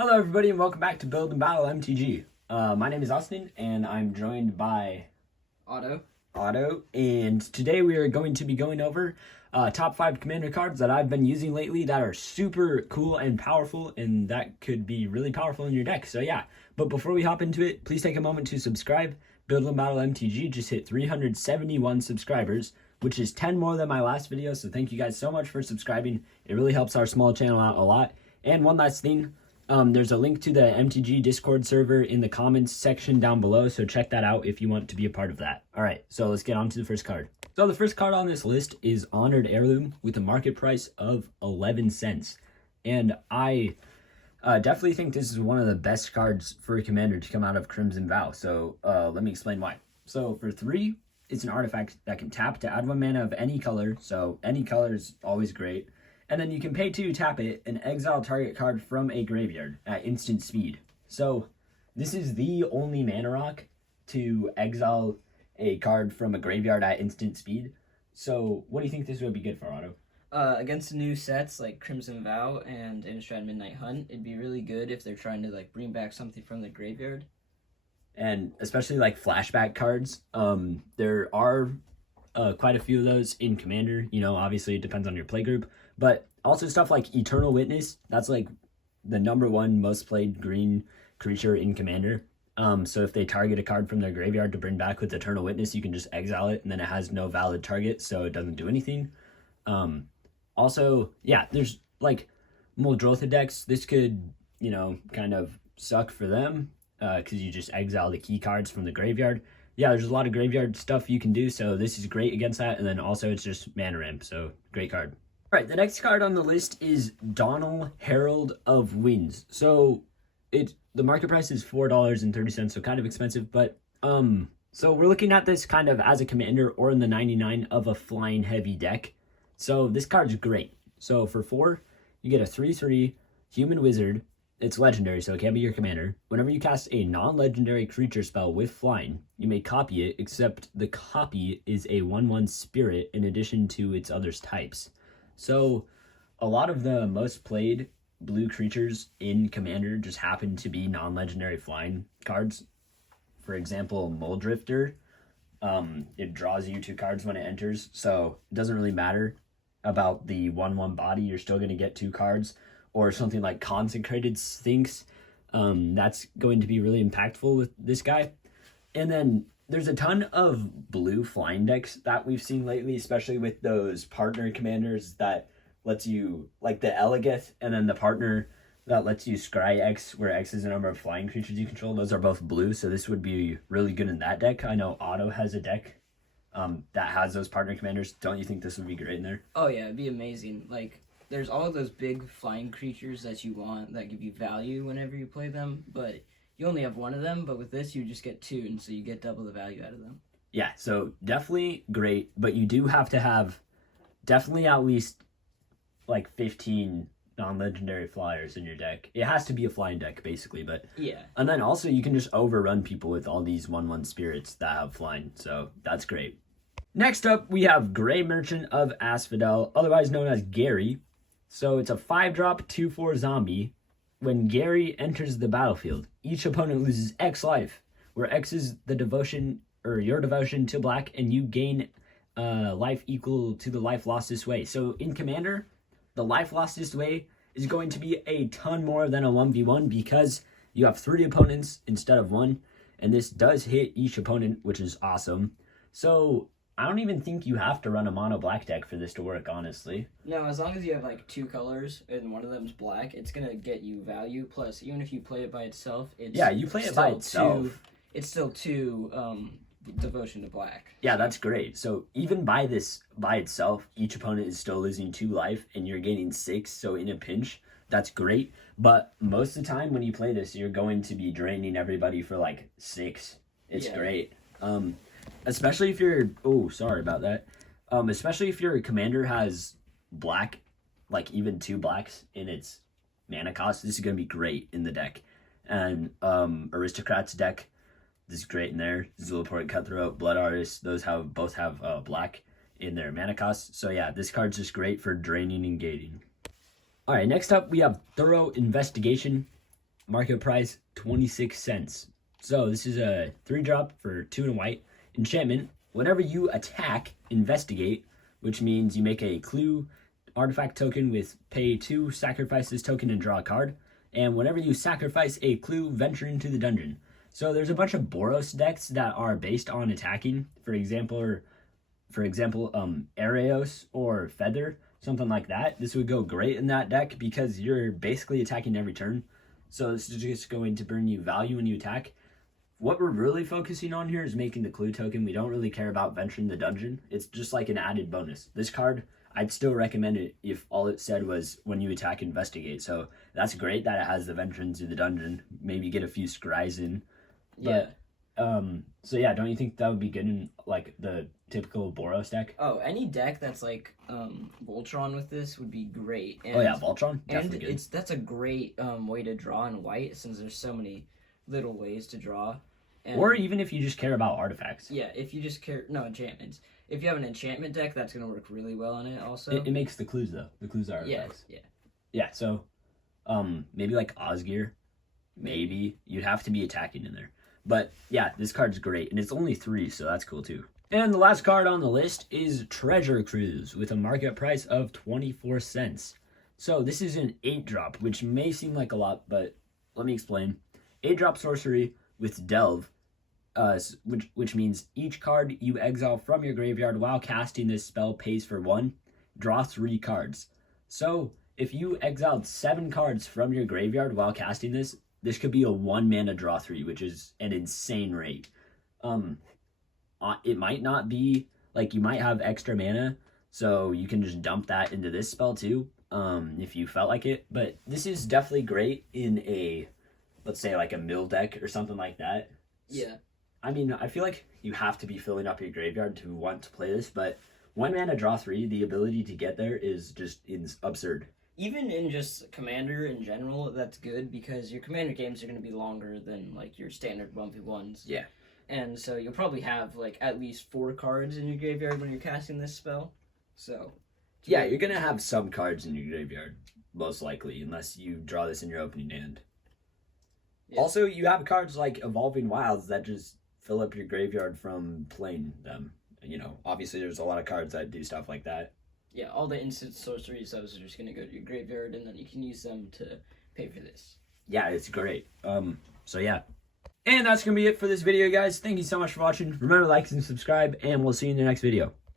Hello everybody and welcome back to Build and Battle MTG. My name is Austin and I'm joined by Otto, and today we are going to be going over top 5 commander cards that I've been using lately that are super cool and powerful and that could be really powerful in your deck. So yeah, but before we hop into it, please take a moment to subscribe. Build and Battle MTG just hit 371 subscribers, which is 10 more than my last video, so thank you guys so much for subscribing. It really helps our small channel out a lot. And one last thing, there's a link to the MTG Discord server in the comments section down below, so check that out if you want to be a part of that. All right, so let's get on to the first card. So the first card on this list is Honored Heirloom with a market price of 11 cents. And I definitely think this is one of the best cards for a commander to come out of Crimson Vow. So let me explain why. So for 3, it's an artifact that can tap to add 1 mana of any color. So any color is always great. And then you can pay 2, tap it, and exile target card from a graveyard at instant speed. So this is the only mana rock to exile a card from a graveyard at instant speed. So what do you think this would be good for, Otto? Against new sets like Crimson Vow and Innistrad Midnight Hunt, it'd be really good if they're trying to bring back something from the graveyard. And especially flashback cards. There are quite a few of those in Commander. You know, obviously it depends on your playgroup. But also stuff like Eternal Witness, that's the #1 most played green creature in Commander. So if they target a card from their graveyard to bring back with Eternal Witness, you can just exile it, and then it has no valid target, so it doesn't do anything. Also, yeah, there's Muldrotha decks. This could, kind of suck for them, because you just exile the key cards from the graveyard. Yeah, there's a lot of graveyard stuff you can do, so this is great against that, and then also it's just mana ramp, so great card. All right, the next card on the list is Donnel, Herald of Winds. So the market price is $4.30, so kind of expensive, but so we're looking at this kind of as a commander or in the 99 of a flying heavy deck. So this card's great. So for 4, you get a 3/3 human wizard. It's legendary, so it can't be your commander. Whenever you cast a non-legendary creature spell with flying, you may copy it, except the copy is a 1/1 spirit in addition to its other types. So a lot of the most played blue creatures in Commander just happen to be non-legendary flying cards. For example, Muldrifter, it draws you 2 cards when it enters, so it doesn't really matter about the 1/1 body. You're still going to get 2 cards. Or something like Consecrated Sphinx, that's going to be really impactful with this guy. And then there's a ton of blue flying decks that we've seen lately, especially with those partner commanders that lets you, like the Elegeth, and then the partner that lets you scry X, where X is the number of flying creatures you control. Those are both blue, so this would be really good in that deck. I know Otto has a deck that has those partner commanders. Don't you think this would be great in there? Oh yeah, it'd be amazing. There's all of those big flying creatures that you want that give you value whenever you play them, but you only have 1 of them, but with this you just get 2, and so you get double the value out of them. Yeah, so definitely great, but you do have to have definitely at least 15 non-legendary flyers in your deck. It has to be a flying deck, basically, but yeah. And then also you can just overrun people with all these 1/1 spirits that have flying, so that's great. Next up, we have Grey Merchant of Asphadel, otherwise known as Gary. So it's a 5-drop 2/4 zombie. When Gary enters the battlefield, each opponent loses X life, where X is the devotion or your devotion to black, and you gain life equal to the life lost this way. So in Commander, the life lost this way is going to be a ton more than a 1v1 because you have 3 opponents instead of 1, and this does hit each opponent, which is awesome. So I don't even think you have to run a mono black deck for this to work, honestly. No, as long as you have 2 colors and one of them's black, it's gonna get you value. Plus, even if you play it by itself, you play it by itself. It's still 2 devotion to black. Yeah, that's great. So even by itself, each opponent is still losing 2 life, and you're gaining 6. So in a pinch, that's great. But most of the time when you play this, you're going to be draining everybody for 6. It's great. Especially if you're, sorry about that. Especially if your commander has black, even 2 blacks in its mana cost, this is going to be great in the deck. And Aristocrat's deck, this is great in there. Zulaport, Cutthroat, Blood Artist, those both have black in their mana cost. So yeah, this card's just great for draining and gating. All right, next up we have Thorough Investigation. market price 26 cents. So this is a 3-drop for 2 and white. Enchantment, whenever you attack, investigate, which means you make a clue artifact token with pay 2, sacrifice this token and draw a card. And whenever you sacrifice a clue, venture into the dungeon. So there's a bunch of Boros decks that are based on attacking. For example, Areos or Feather, something like that. This would go great in that deck because you're basically attacking every turn. So this is just going to bring you value when you attack. What we're really focusing on here is making the clue token. We don't really care about venturing the dungeon. It's just like an added bonus. This card, I'd still recommend it if all it said was when you attack, investigate. So that's great that it has the venture into the dungeon. Maybe get a few scries in. But, yeah. So yeah, don't you think that would be good in like the typical Boros deck? Oh, any deck that's like Voltron with this would be great. And, oh yeah, Voltron, definitely and good. That's a great way to draw in white since there's so many little ways to draw. And, or even if you just care about artifacts. Yeah, if you just care, no, enchantments. If you have an enchantment deck, that's gonna work really well on it. Also, it makes the clues though. The clues are artifacts. Yeah. So, maybe like Osgear. Maybe you'd have to be attacking in there. But yeah, this card's great, and it's only 3, so that's cool too. And the last card on the list is Treasure Cruise with a market price of 24 cents. So this is an 8-drop, which may seem like a lot, but let me explain. 8-drop sorcery with Delve, which means each card you exile from your graveyard while casting this spell pays for 1. Draw 3 cards. So if you exiled 7 cards from your graveyard while casting this could be a 1-mana draw 3, which is an insane rate. It might not be, like, you might have extra mana, so you can just dump that into this spell too, if you felt like it. But this is definitely great in a, let's say, like a mill deck or something like that. Yeah. I mean, I feel like you have to be filling up your graveyard to want to play this, but 1-mana draw 3, the ability to get there is just absurd. Even in just Commander in general, that's good because your Commander games are going to be longer than like your standard 1v1s. Yeah. And so you'll probably have like at least 4 cards in your graveyard when you're casting this spell. So yeah, you're going to have some cards in your graveyard, most likely, unless you draw this in your opening hand. Yeah. Also, you have cards like Evolving Wilds that just fill up your graveyard from playing them. You know, obviously there's a lot of cards that do stuff like that. Yeah, all the instant sorceries, those are just going to go to your graveyard, and then you can use them to pay for this. Yeah, it's great. So yeah. And that's going to be it for this video, guys. Thank you so much for watching. Remember to like and subscribe, and we'll see you in the next video.